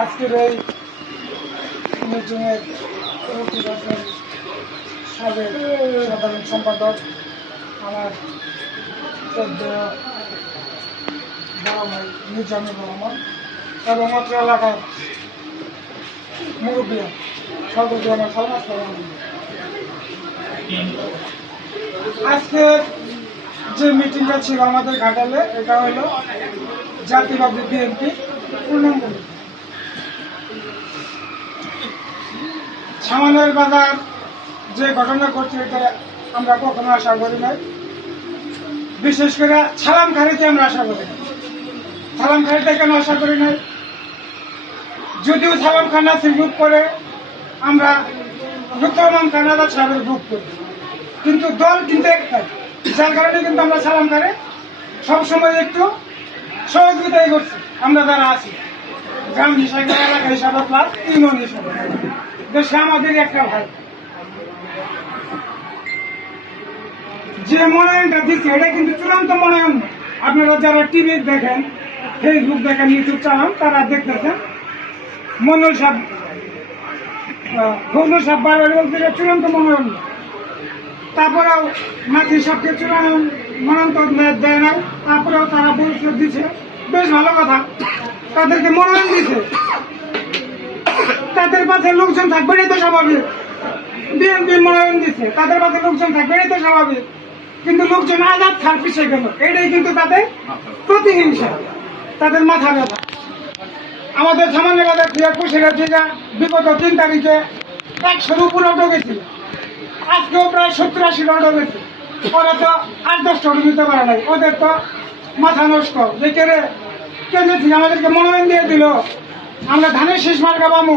আজকের এই মিটিংয়ের সাধারণ সম্পাদক, আমার নিজামুর রহমান এলাকার মুরব্বী সর্বোচ্চ আমার সমাজ আজকে যে মিটিংটা ছিল আমাদের ঘাটালে, এটা হলো জাতিবাদী বিএনপি পূর্ণাঙ্গ সামানের বাজার যে ঘটনা ঘটছে, এটা আমরা কখনো আশা করি নাই। বিশেষ করে ছালাম খারিতে আমরা আশা করি না সালাম খারিতে কেন আশা করি নাই? যদিও সালাম খান্না গ্রুপ করে, আমরা লুৎফরমান কানাডা সাহেবের গ্রুপ করি। কিন্তু দল কিন্তু একটাই, যার কারণে কিন্তু আমরা সালাম খারে সবসময় একটু সহযোগিতাই করছি। আমরা যারা আছি, গ্রাম হিসাবে, এলাকা হিসাবে প্লাস ইউনিয়ন হিসাবে। দেশে আমাদের একটা ভাই। যে মনোনয়নটা দিচ্ছে এটা কিন্তু চূড়ান্ত মনোনয়ন। আপনারা যারা টিভি দেখেন ফেসবুক দেখেন ইউটিউব চালান তারা দেখতেছেন। মনোজ সাহেব সাহেব বারবার বলতে চূড়ান্ত মনোনয়ন। তারপরেও মাঝি সাহেবকে চূড়ান্ত মনোনয়ন দেয় না তারপরেও তারা পরিষদ দিচ্ছে বেশ ভালো কথা। তাদেরকে মনোনয়ন দিচ্ছে তাদের পাশে লোকজন থাকবে এটাই তো স্বাভাবিক। বিএনপি মনোনয়ন দিচ্ছে তাদের পাশে লোকজন থাকবে এটাই তো স্বাভাবিক। কিন্তু লোকজন আজাদ খার পিছিয়ে গেল এটাই কিন্তু তাদের প্রতিহিংসা। তাদের মাথা ব্যথা। আমাদের সামান্য বাজার থেকে কুশিরা থেকে বিগত তিন তারিখে একশোর উপর অটো গেছিল আজকেও প্রায় সত্তর আশি অটো গেছে। ওরা তো আট দশটা অটো দিতে পারে নাই। ওদের তো মাথা নষ্ট। যে কেড়ে কেন্দ্র থেকে আমাদেরকে মনোনয়ন দিয়ে দিল। আমরা ধানের শেষ মার্কা পাবো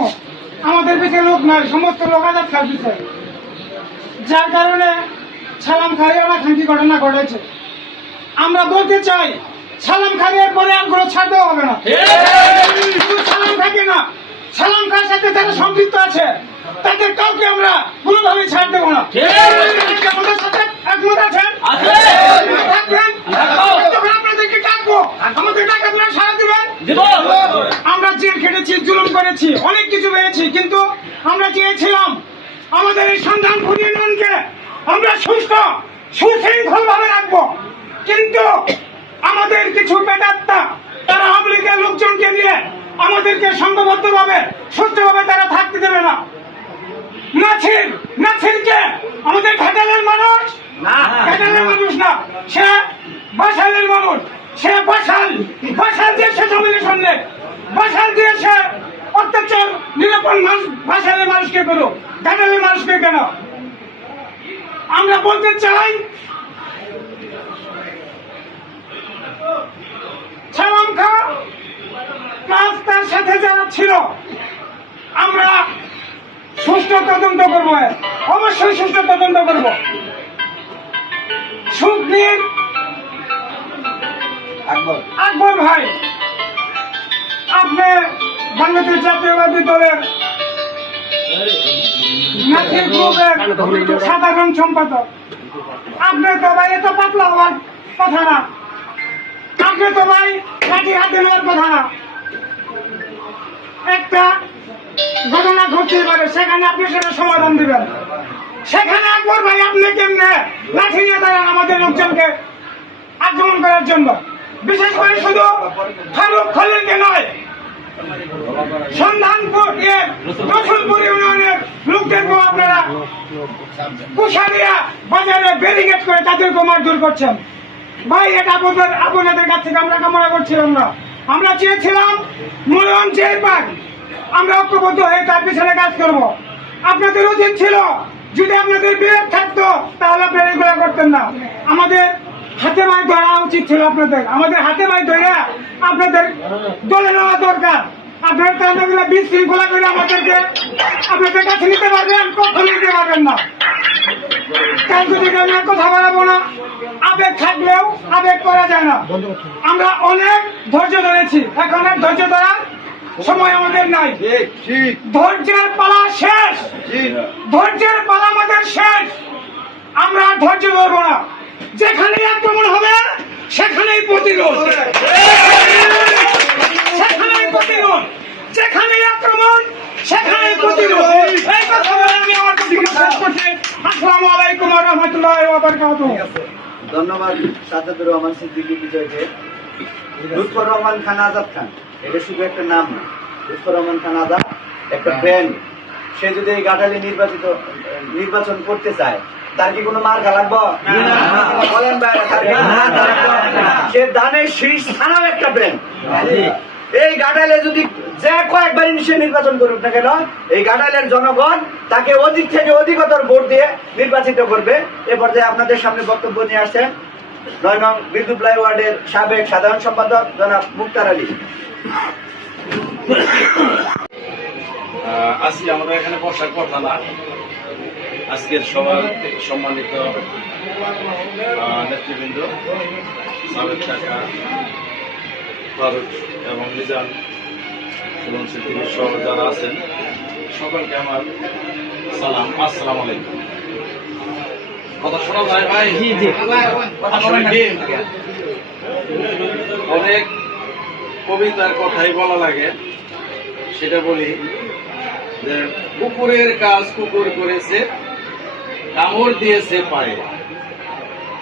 আমাদের পিছিয়ে লোক নাই সমস্ত লোক আজাদ পিছিয়ে যার কারণে সালাম খাই অনাকাঙ্ক্ষী ঘটনা ঘটেছে। আমরা বলতে চাই সালাম খাইয়ের পরে আর কোনো হবে না। সালাম খাকে না সালাম খার সাথে যারা সম্পৃক্ত আছে তাদের কাউকে আমরা কোনোভাবে ছাড় দেবো না। আমাদের সাথে একমত আছেন? থাকবেন তখন আপনাদেরকে ডাকবো আমাদের ডাক আপনারা সারা দিবেন আমরা জেল খেটেছি জুলুম করেছি অনেক কিছু পেয়েছি কিন্তু আমরা চেয়েছিলাম আমাদের এই সন্ধান ইউনিয়নকে আমরা সুস্থ সুশৃঙ্খল ভাবে রাখব। কিন্তু আমাদের কিছু পেটাত্তা তারা আওয়ামী লোকজনকে নিয়ে আমাদেরকে সংঘবদ্ধ ভাবে সুস্থভাবে তারা থাকতে দেবে না। নাছির নাছিরকে আমাদের ঘাটালের মানুষ? ঘাটালের মানুষ না সে বাসালের মানুষ। সে বাসাল বাসাল দিয়ে সে জমির সামনে বাসাল দিয়ে সে বাসালের মানুষকে করো ঘাটালের মানুষকে কেন? আমরা বলতে চাই সালাম খা প্লাস তার সাথে যারা ছিল আমরা সুষ্ঠু তদন্ত করব অবশ্যই সুষ্ঠু তদন্ত করব। সুখনীর আকবর ভাই আপনি বাংলাদেশ জাতীয়বাদী দলের সাধারণ সম্পাদক। আপনি তো ভাই এত পাতলা হওয়ার কথা না। আপনি তো ভাই লাঠি হাতে নেওয়ার কথা না। একটা ঘটনা ঘটতেই পারে, সেখানে আপনি সেটা সমাধান দিবেন। সেখানে আকবর ভাই, আপনি কেমনে লাঠি নিয়ে দাঁড়ান আমাদের লোকজনকে আক্রমণ করার জন্য? বিশেষ করে শুধু ফারুক খলিলকে নয় সন্ধানপুর এ রসুলপুর ইউনিয়নের লোকদেরকেও আপনারা কুশারিয়া বাজারে ব্যারিকেড করে তাদেরকে মারধর করছেন? ভাই, এটা আপনাদের আপনাদের কাছ থেকে আমরা কামনা করছিলাম না। আমরা চেয়েছিলাম মূল্যায়ন চেয়ে পাক আমরা ঐক্যবদ্ধ হয়ে তার পিছনে কাজ করব। আপনাদের উচিত ছিল। যদি আপনাদের বিরোধ থাকতো, তাহলে আপনারা এগুলো করতেন না। আমাদের হাতে মায় ধরা উচিত ছিল আপনাদের। আমাদের হাতে মায় ধরে আপনাদের দলে নেওয়া দরকার। আপনারা তাহলে বিশৃঙ্খলা করে আমাদেরকে আপনাদের কাছে নিতে পারবেন কখনো নিতে পারবেন না। কালকে থেকে আমি কথা বাড়াবো না, আবেগ থাকলেও আবেগ করা যায় না। আমরা অনেক ধৈর্য ধরেছি, এখন আর ধৈর্য ধরার সময় আমাদের নাই। ধৈর্যের পালা শেষ। ধৈর্যের পালা আমাদের শেষ। আমরা ধৈর্য ধরবো না। যেখানে আক্রমণ হবে সেখানেই প্রতিরোধ। সেখানেই প্রতিরোধ। যেখানে আক্রমণ সেখানে প্রতিরোধ। এই কথা বলে আমি আমার বক্তব্য শেষ করছি। আসসালামু আলাইকুম ওয়া রাহমাতুল্লাহি ওয়া বারাকাতুহু। ধন্যবাদ সাজ্জাদুর রহমান সিদ্দিকী বিজয়কে। লুৎফর রহমান খান আজাদ খান, এটা শুধু একটা নাম না। লুৎফর রহমান খান আজাদ, একটা ব্র্যান্ড সে যদি এই গাঠালি নির্বাচিত, নির্বাচন করতে চায় তার কি কোনো মার লাগবো? বলেন? সে ধানের শীষ থানাও একটা ব্র্যান্ড এই গাডালে যদি যে কয়েকবার সে নির্বাচন করুক না কেন এই গাডালের জনগণ তাকে অধিক থেকে অধিকতর ভোট দিয়ে নির্বাচিত করবে। এ পর্যায়ে আপনাদের সামনে বক্তব্য নিয়ে আসছেন নয় নং বিদ্যুৎলাই ওয়ার্ডের সাবেক সাধারণ সম্পাদক জনাব মুক্তার আলী। আজকে আমাদের এখানে বসার কথা না। আজকের সবার সম্মানিত নেতৃবৃন্দ সাবেক শাখা ফারুক এবং নিজাম সুমন সিদ্ধি সহ যারা আছেন সকলকে আমার সালাম আসসালাম আলাইকুম। কথা শোনা যায় ভাই? অনেক কবিতার কথাই বলা লাগে সেটা বলি যে কুকুরের কাজ কুকুর করেছে কামড় দিয়েছে পায়ে।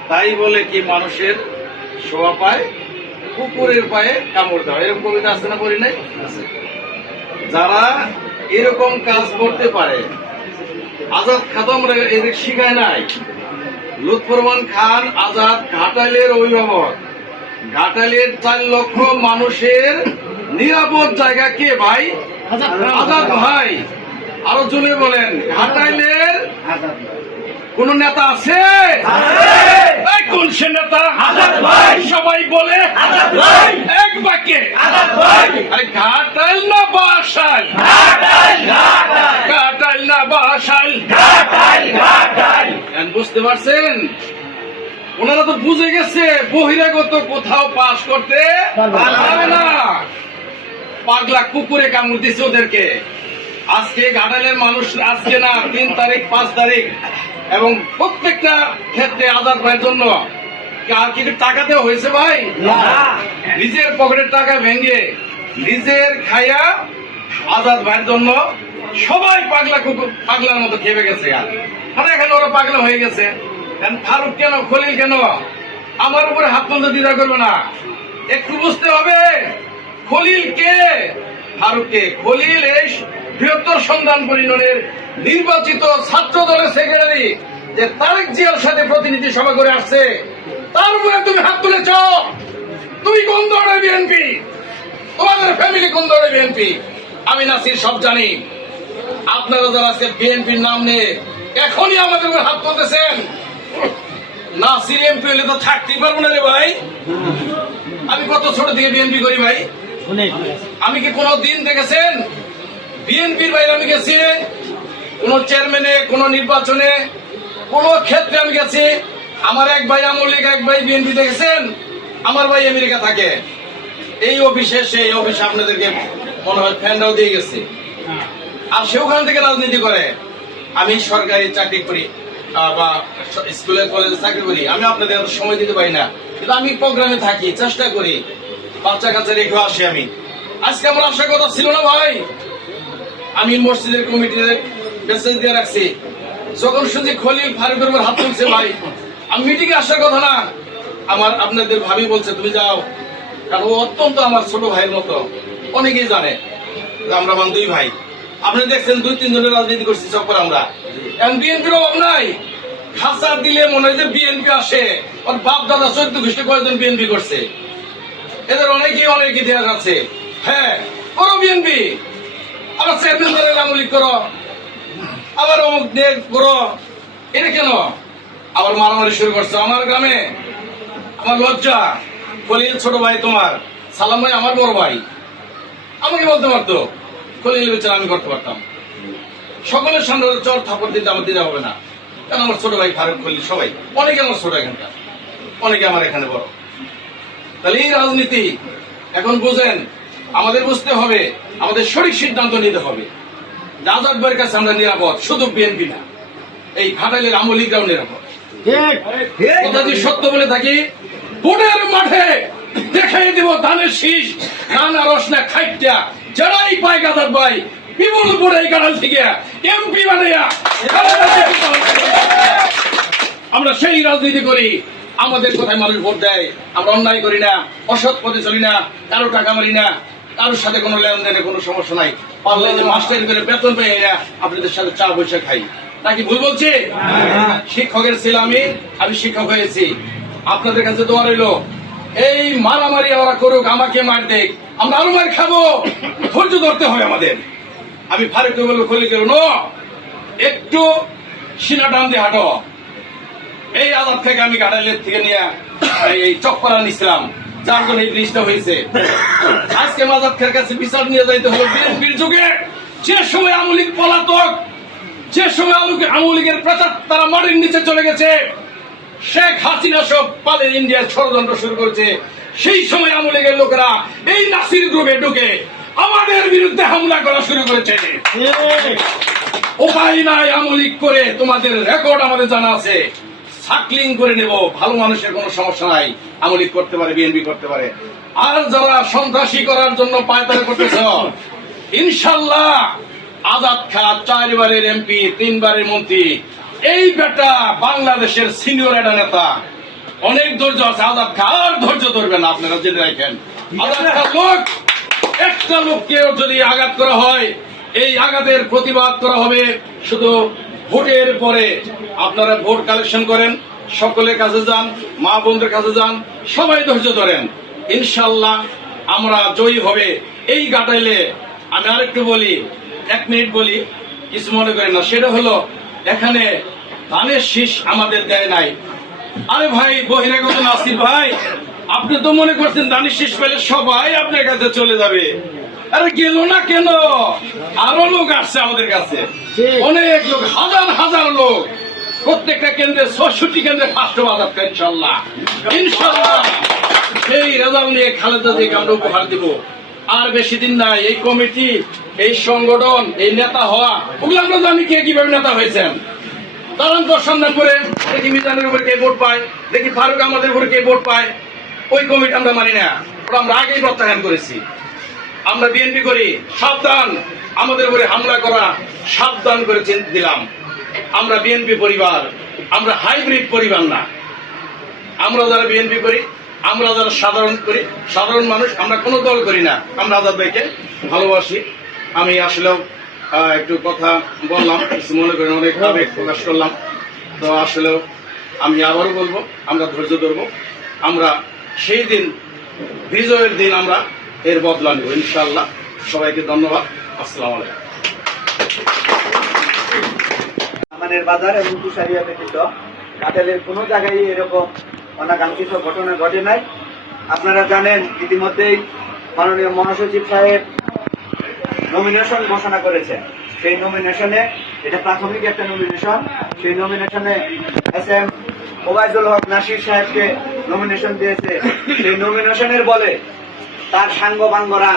তাই বলে কি মানুষের শোয়া পায় কুকুরের পায়ে কামড় দেওয়া। এরকম কবিতা আছে না করি নাই? যারা এরকম কাজ করতে পারে আজাদ খাদম এদের শিখায় নাই। লুৎফরমান খান আজাদ ঘাটালের অভিভাবক। ঘাটালের চার লক্ষ মানুষের নিরাপদ জায়গা কে ভাই? আজাদ ভাই। আরও জনে বলেন ঘাটাইলের কোন নেতা আছে? কোন সে নেতা? আজাদ ভাই। সবাই বলে আজাদ ভাই। এক বাক্যে। আজাদ ভাই। আরে ঘাটাইল না বাসাল। ঘাটাইল না বাসাল। বুঝতে পারছেন? ওনারা তো বুঝে গেছে বহিরাগত কোথাও পাস করতে পারে না। পাগলা কুকুরে কামড় দিছে ওদেরকে। আজকে ঘাটালের মানুষ আজকে না তিন তারিখ পাঁচ তারিখ। এবং প্রত্যেকটা ক্ষেত্রে আজাদ ভাইয়ের জন্য আর কি টাকা দেওয়া হয়েছে ভাই? নিজের পকেটের টাকা ভেঙে নিজের খাইয়া আজাদ ভাইয়ের জন্য সবাই পাগলা কুকুর পাগলার মতো খেপে গেছে আর। মানে এখানে ওরা পাগলা হয়ে গেছে। ফারুক কেন খলিল কেন? আমার উপরে হাত তুলতে দ্বিধা করবে না। একটু বুঝতে হবে খলিল কে? ফারুক কে? খলিল এই বৃহত্তর সন্ধান পরিণনের নির্বাচিত ছাত্র দলের সেক্রেটারি যে তারেক জিয়ার সাথে প্রতিনিধি সভা করে আসছে তার উপরে তুমি হাত তুলেছ। তুমি কোন দলের বিএনপি তোমাদের ফ্যামিলি কোন দলের বিএনপি আমি নাসির সব জানি। আপনারা যারা আজকে বিএনপির নাম নিয়ে এখনই আমাদের উপর হাত তুলতেছেন নাসির এমপি হলে তো থাকতেই পারব না রে ভাই। আমি কত ছোট থেকে বিএনপি করি ভাই? আমি কি কোনো দিন দেখেছেন বিএনপির বাইরে আমি গেছি কোন চেয়ারম্যানে কোন নির্বাচনে কোন ক্ষেত্রে আমি গেছি। আমার এক ভাই আমল লীগ এক ভাই বিএনপি দেখেছেন আমার ভাই আমেরিকা থাকে। এই অফিসে সেই অফিস আপনাদেরকে মনে হয় ফ্যানরাও দিয়ে গেছে। আর সে ওখান থেকে রাজনীতি করে। আমি সরকারি চাকরি করি বা স্কুলে কলেজে চাকরি করি। আমি আপনাদের এত সময় দিতে পারি না। কিন্তু আমি প্রোগ্রামে থাকি চেষ্টা করি। বাচ্চা কাচ্চা রেখে আসি আমি। আজকে আমার আশা কথা ছিল না ভাই। আমি মসজিদের কমিটিতে মেসেজ দিয়ে রাখছি। যখন শুনছি খলিল ফারুকের উপর হাত তুলছে, ভাই আমি মিটিং আসার কথা না, আমার আপনাদের ভাবি বলছে, তুমি যাও। কারণ ও অত্যন্ত আমার ছোট ভাইয়ের মতো। অনেকেই জানে। আমরা মান দুই ভাই। আপনি দেখছেন দুই, তিন জনের রাজনীতি করছি, সব আমরা। এখন বিএনপির অভাব নাই। খাসা দিলে মনে হয় যে বিএনপি আসে। ওর বাপ, দাদা চোদ্দ খ্রিস্ট কয়েকজন বিএনপি করছে। এদের অনেকেই অনেক ইতিহাস আছে। হ্যাঁ করো বিএনপি। আবার চেয়ারম্যান দলের আমলিক করো। আবার অমুক দিয়ে করো এটা কেন? আবার মারামারি শুরু করছ আমার গ্রামে। আমার লজ্জা। খলিল ছোট ভাই তোমার। সালাম ভাই আমার বড় ভাই। আমাকে বলতে পারতো খলিল বিচার আমি করতে পারতাম। সকলের সামনে চর থাপড় দিতে আমার দিতে হবে না। কারণ আমার ছোট ভাই ফারুক খলিল সবাই। অনেকে আমার ছোট এখানকার। অনেকে আমার এখানে বড়। তাহলে এই রাজনীতি, এখন বুঝেন আমাদের বুঝতে হবে আমাদের সঠিক সিদ্ধান্ত নিতে হবে। আজাদ কাছে আমরা নিরাপদ শুধু বিএনপি না এই ঘাটালের আমলিকরাও নিরাপদ। কথা যদি সত্য বলে থাকি ভোটের মাঠে দেখাই দিব ধানের শীষ নানা রসনা খাইটা যারাই পায় গাদার ভাই বিপুল পড়ে এই কাঁঠাল থেকে এমপি বানাইয়া আমরা সেই রাজনীতি করি আমাদের কোথায় মানুষ ভোট দেয় আমরা অন্যায় করি না অসৎ পথে চলি না কারও টাকা মারি না কারোর সাথে কোনো লেনদেনে কোনো সমস্যা নাই। পারলে যে মাস্টার করে বেতন পেয়ে আপনাদের সাথে চা বসে খাই। নাকি ভুল বলছি? শিক্ষকের ছেলে আমি আমি শিক্ষক হয়েছি। আপনাদের কাছে দোয়া রইল এই মারামারি ওরা করুক আমাকে মার দেখ আমরা আরও মার খাব। ধৈর্য ধরতে হবে আমাদের। আমি ফারুক বলব খুলে গেল ন একটু সিনা টান দিয়ে হাঁটো। এই আজাদ থেকে আমি গাড়াইলের থেকে নিয়ে এই- চকপাড়া নিছিলাম যার জন্য এই ব্রিজটা হয়েছে আজকে খের কাছে বিচার নিয়ে যাইতে হলো বিএনপির যুগে। যে সময় আমলিক পলাতক যে সময় আমলিক আমলিকের প্রচার তারা মাটির নিচে চলে গেছে। শেখ হাসিনা সব পালের ইন্ডিয়ার ষড়যন্ত্র শুরু করেছে। সেই সময় আমলিগের লোকেরা এই নাসির গ্রুপে ঢুকে আমাদের বিরুদ্ধে হামলা করা শুরু করেছে। উপায় নাই আমলিক করে তোমাদের রেকর্ড আমাদের জানা আছে। সাকলিং করে নেব, ভালো মানুষের কোনো সমস্যা নাই, আমলিক করতে পারে, বিএনপি করতে পারে। আর যারা সন্ত্রাসী করার জন্য পায়তারা করতেছ, ইনশাল্লাহ আজাদ খা চারবারের এমপি, তিনবারের মন্ত্রী। এই বেটা বাংলাদেশের সিনিয়র একটা নেতা। অনেক ধৈর্য আছে, আজাদ খা, আর ধৈর্য ধরবেন না আপনারা, জেনে রাখেন। লোক, একটা লোককে যদি আঘাত করা হয়, এই আঘাতের প্রতিবাদ করা হবে শুধু ভোটের পরে আপনারা ভোট কালেকশন করেন, সকলের কাছে যান, মা বোনদের কাছে যান, সবাই ধৈর্য ধরেন। ইনশাল্লাহ আমরা জয়ী হবে। এই গাটাইলে আমি আরেকটু বলি, এক মিনিট বলি, কিছু মনে করেন না। সেটা হলো, এখানে ধানের শীষ আমাদের দেয় নাই। আরে ভাই, বহিরাগত নাসির ভাই, আপনি তো মনে করছেন দানিশ শেষ পেলে সবাই আপনার কাছে চলে যাবে। আরে গেল না কেন? আরও লোক আসছে আমাদের কাছে। অনেক লোক হাজার হাজার লোক। প্রত্যেকটা কেন্দ্রে ছষট্টি কেন্দ্রে ফার্স্ট বাজার ইনশাল্লাহ। ইনশাল্লাহ। সেই রেজাল্ট নিয়ে খালেদা জিকে আমরা উপহার দিব। আর বেশি দিন নাই এই কমিটি এই সংগঠন এই নেতা হওয়া ওগুলো আমরা জানি কে কীভাবে নেতা হয়েছেন। তোর সন্ধান করে দেখি মিজানের উপর কে ভোট পায় দেখি ফারুক আমাদের উপর কে ভোট পায়। ওই কমিটি আমরা মানি না। ওটা আমরা আগেই প্রত্যাখ্যান করেছি। আমরা বিএনপি করি, সাবধান। আমাদের উপরে হামলা করা সাবধান করে দিলাম। আমরা বিএনপি পরিবার, আমরা হাইব্রিড পরিবার না। আমরা যারা বিএনপি করি, আমরা যারা সাধারণ করি, সাধারণ মানুষ, আমরা কোনো দল করি না। আমরা আজাদ ভাইকে ভালোবাসি। আমি আসলেও একটু কথা বললাম, কিছু মনে করেন অনেক আবেগ প্রকাশ করলাম। তো আসলেও আমি আবারও বলব, আমরা ধৈর্য ধরবো। আমরা সেই দিন, বিজয়ের দিন আমরা এর বদলা নেব, ইনশাআল্লাহ। সবাইকে ধন্যবাদ। আসসালামু আলাইকুম। আমাদের বাজার এবং তুষারিয়া ব্যতীত কাঁঠালের কোনো জায়গায় এরকম অনাকাঙ্ক্ষিত ঘটনা ঘটে নাই। আপনারা জানেন, ইতিমধ্যেই মাননীয় মহাসচিব সাহেব নমিনেশন ঘোষণা করেছেন। সেই নমিনেশনে এটা প্রাথমিক একটা নমিনেশন সেই নমিনেশনে এস এম ওবায়দুল হক নাসির সাহেবকে নমিনেশন দিয়েছে। সেই নমিনেশনের বলে তার সাঙ্গবাঙ্গরা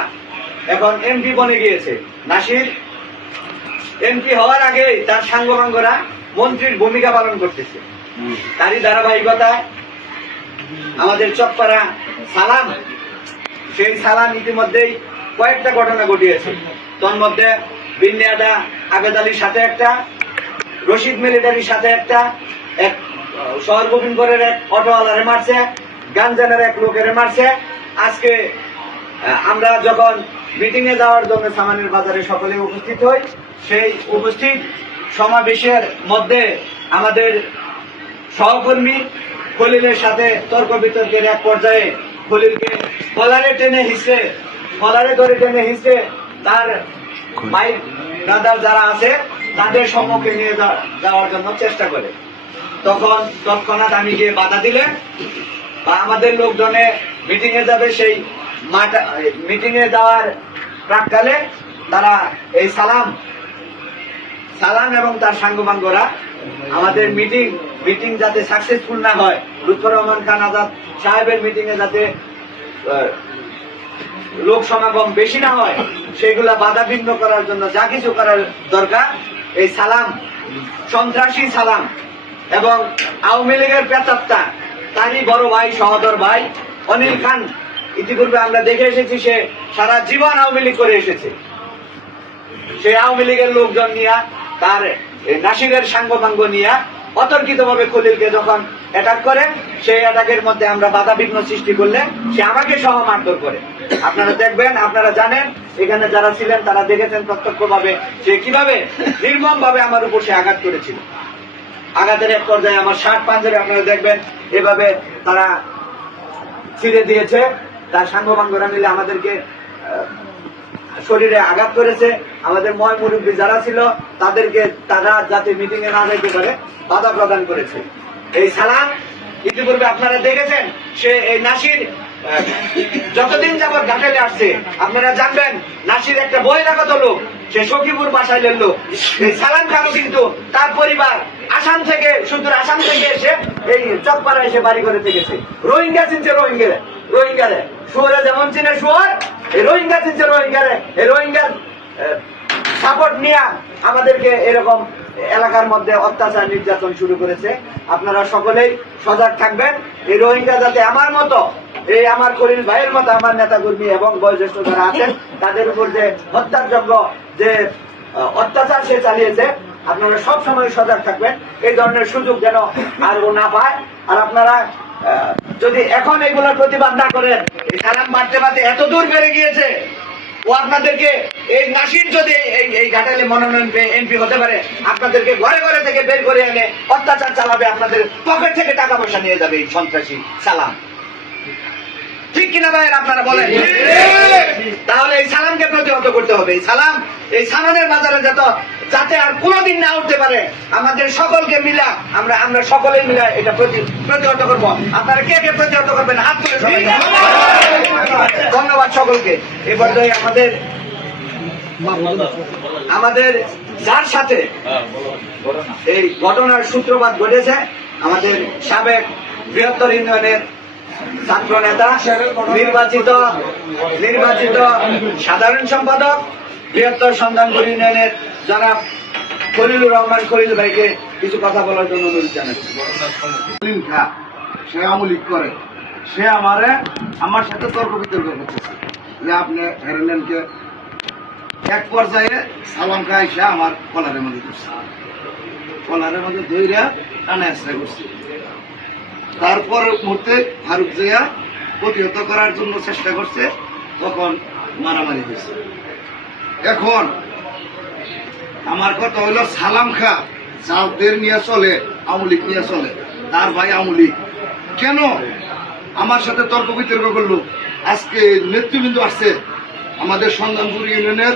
এখন এমপি বনে গিয়েছে। নাসির এমপি হওয়ার আগে তার সাঙ্গবাঙ্গরা মন্ত্রীর ভূমিকা পালন করতেছে। তারই ধারাবাহিকতায় আমাদের চকপাড়া সালাম সেই সালাম ইতিমধ্যেই কয়েকটা ঘটনা ঘটিয়েছে। তন্মধ্যে বিন্যাদা আবেদ আলীর সাথে একটা রশিদ মিলিটারির সাথে একটা এক শহর গোবিন্দপুরের এক অটোওয়ালারে মারছে গাঞ্জানের এক লোকেরে মারছে। আজকে আমরা যখন মিটিং এ যাওয়ার জন্য সামানের বাজারে সকলে উপস্থিত হই, সেই উপস্থিত সমাবেশের মধ্যে আমাদের সহকর্মী খলিলের সাথে তর্ক বিতর্কের এক পর্যায়ে খলিলকে কলারে টেনে হিসে কলারে ধরে টেনে হিসে তার ভাই দাদার যারা আছে, তাদের সম্মুখে নিয়ে যাওয়ার জন্য চেষ্টা করে। তখন তৎক্ষণাৎ আমি গিয়ে বাধা দিলে বা আমাদের লোকজনে মিটিং এ যাবে সেই মিটিং এ যাওয়ার প্রাককালে তারা এই সালাম সালাম এবং তার সাঙ্গবাঙ্গরা আমাদের মিটিং মিটিং যাতে সাকসেসফুল না হয়, লুৎফর রহমান খান আজাদ সাহেবের মিটিং এ যাতে লোক সমাগম বেশি না হয় সেগুলা বাধা ভিন্ন করার জন্য যা কিছু করার দরকার, এই সালাম, সন্ত্রাসী সালাম এবং আওয়ামী লীগের পেতাত্তা তারই বড় ভাই, সহদর ভাই অনিল খান ইতিপূর্বে আমরা দেখে এসেছি সে সারা জীবন আওয়ামী লীগ করে এসেছে। সে আওয়ামী লীগের লোকজন নিয়ে, তার নাসিরের সাঙ্গপাঙ্গ নিয়ে অতর্কিত ভাবে খলিলকে যখন অ্যাটাক করে, সেই অ্যাটাকের মধ্যে আমরা বাধা বিঘ্ন সৃষ্টি করলে সে আমাকে সহ মারধর করে। আপনারা দেখবেন, আপনারা জানেন, এখানে যারা ছিলেন, তারা দেখেছেন প্রত্যক্ষ ভাবে সে কীভাবে নির্মম ভাবে আমার উপর সে আঘাত করেছিল। আঘাতের এক পর্যায়ে আমার ষাট পাঞ্জাবে আপনারা দেখবেন, এভাবে তারা ছিঁড়ে দিয়েছে। তার সাঙ্গপাঙ্গরা মিলে আমাদেরকে শরীরে আঘাত করেছে। আমাদের ময় মুরব্বী যারা ছিল, তাদেরকে তারা যাতে মিটিং এ না যেতে পারে, বাধা প্রদান করেছে। এই সালাম ইতিপূর্বে আপনারা দেখেছেন, সে এই নাসির যতদিন যাবৎ ঘাটালে আসছে, আপনারা জানবেন, নাসির একটা বহিরাগত লোক, সে সখীপুর বাসায় লোক। এই সালাম খানও কিন্তু তার পরিবার, আসাম থেকে, শুধু আসাম থেকে এসে এই চকপাড়া এসে বাড়ি করে থেকেছে। রোহিঙ্গা চিনছে রোহিঙ্গা রোহিঙ্গারে। শুয়ারে যেমন চিনে শুয়ার, এই রোহিঙ্গা চিনছে রোহিঙ্গারে। এই রোহিঙ্গার সাপোর্ট নিয়ে আমাদেরকে এরকম এলাকার মধ্যে অত্যাচার নির্যাতন শুরু করেছে। আপনারা সকলেই সজাগ থাকবেন। এই রোহিঙ্গা যাতে আমার মতো, এই আমার খলিল ভাইয়ের মতো আমার নেতা কর্মী এবং বয়োজ্যেষ্ঠ যারা আছেন, তাদের উপর যে হত্যার যোগ্য যে অত্যাচার সে চালিয়েছে, আপনারা সব সময় সজাগ থাকবেন। এই ধরনের সুযোগ যেন আর ও না পায়। আর আপনারা যদি এখন এগুলোর প্রতিবাদ না করেন সালাম বাড়তে বাড়তে এত দূর বেড়ে গিয়েছে। ও আপনাদেরকে এই নাসির যদি এই এই ঘাটালে মনোনয়ন পেয়ে এমপি হতে পারে, আপনাদেরকে ঘরে ঘরে থেকে বের করে এনে অত্যাচার চালাবে, আপনাদের পকেট থেকে টাকা পয়সা নিয়ে যাবে এই সন্ত্রাসী, সালাম। ঠিক কিনা ভাই আপনারা বলেন? তাহলে এই সালামকে প্রতিহত করতে হবে। এই সালাম, এই সালামের বাজারে যত, যাতে আর কোনোদিন না উঠতে পারে, আমাদের সকলকে মিলা আমরা আমরা সকলেই মিলা এটা প্রতি- প্রতিহত করব। আপনারা কে কে প্রতিহত করবেন? হাত তুলে সবাই ধন্যবাদ সকলকে। এ পর্যায়ে আমাদের আমাদের যার সাথে এই ঘটনার সূত্রপাত ঘটেছে, আমাদের সাবেক বৃহত্তর ইউনিয়নের ছাত্র নেতা, নির্বাচিত নির্বাচিত সাধারণ সম্পাদক, বৃহত্তর সন্ধানপুর ইউনিয়নের জনাব খলিলুর রহমান খলিল ভাইকে কিছু কথা বলার জন্য অনুরোধ জানাচ্ছি। সে আমলিক করে। সে আমারে, আমার সাথে তর্ক বিতর্ক করতেছে। যে আপনি হেরলেনকে এক পর্যায়ে সালাম খাই সে আমার কলারের মধ্যে করছে কলারের মধ্যে দইরা টানা আসতে করছে। তারপর মুহূর্তে ফারুক জিয়া প্রতিহত করার জন্য চেষ্টা করছে, তখন মারামারি হয়েছে। এখন আমার কথা হইল সালাম খা সাউদের নিয়ে চলে আমলিক নিয়ে চলে, তার ভাই আমলিক কেন? আমার সাথে তর্ক বিতর্ক করল। আজকে নেতৃবৃন্দ আসছে, আমাদের সন্ধানপুর ইউনিয়নের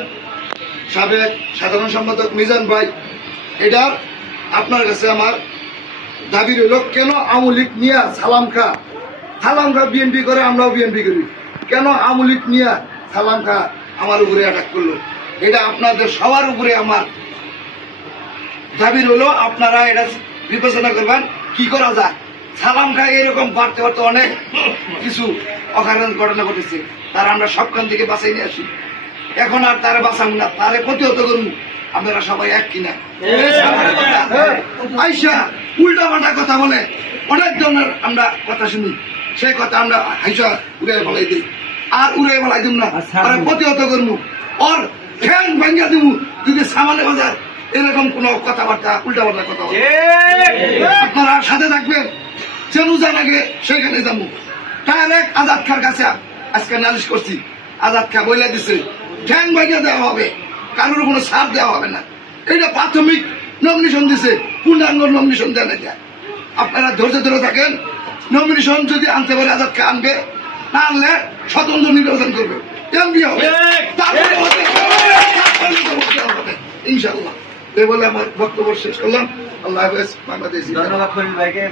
সাবেক সাধারণ সম্পাদক মিজান ভাই। এটার আপনার কাছে আমার দাবি রইল, কেন আমলিক নিয়ে সালাম খা? সালাম খা বিএনপি করে, আমরাও বিএনপি করি। কেন আমলিক নিয়ে সালাম খা? আমার উপরে অ্যাটাক করল। এটা আপনাদের সবার উপরে আমার দাবি হলো আপনারা এটা বিবেচনা করবেন, কি করা যায়? সালাম খাই এরকম বাড়তে বাড়তে অনেক কিছু অকারণ ঘটনা ঘটেছে। তারা আমরা সবখান থেকে বাঁচাই নিয়ে আসি। এখন আর তারা বাঁচাবো না, তারে প্রতিহত করুন আপনারা সবাই এক কিনা? আইসা উল্টা পাল্টা কথা বলে। অনেক ধরনের আমরা কথা শুনি। সেই কথা আমরা হাইসা উড়ে বলাই দিই। আর উড়ে বলাই দিব না। আর প্রতিহত করব ওর ফ্যান ভাঙ্গা দিব যদি সামান্য বাজার এরকম কোন কথাবার্তা উল্টা পাল্টা কথা আপনারা সাথে থাকবেন। যেন যার আগে সেখানে যাব ডাইরেক্ট আজাদ খার কাছে আজকে নালিশ করছি। আজাদ খা বইলা দিছে ঠ্যাং ভাইয়া দেওয়া হবে। কারোর কোনো সার দেওয়া হবে না। এটা প্রাথমিক নমিনেশন দিছে পূর্ণাঙ্গ নমিনেশন দেয় না যায় আপনারা ধৈর্য ধরে থাকেন নমিনেশন যদি আনতে পারে আজাদ খা আনবে না আনলে স্বতন্ত্র নির্বাচন করবে। এমনি হবে। ইনশাল্লাহ এই বলে আমার বক্তব্য শেষ করলাম। আল্লাহ হাফেজ বাংলাদেশ ধন্যবাদ ভাইকে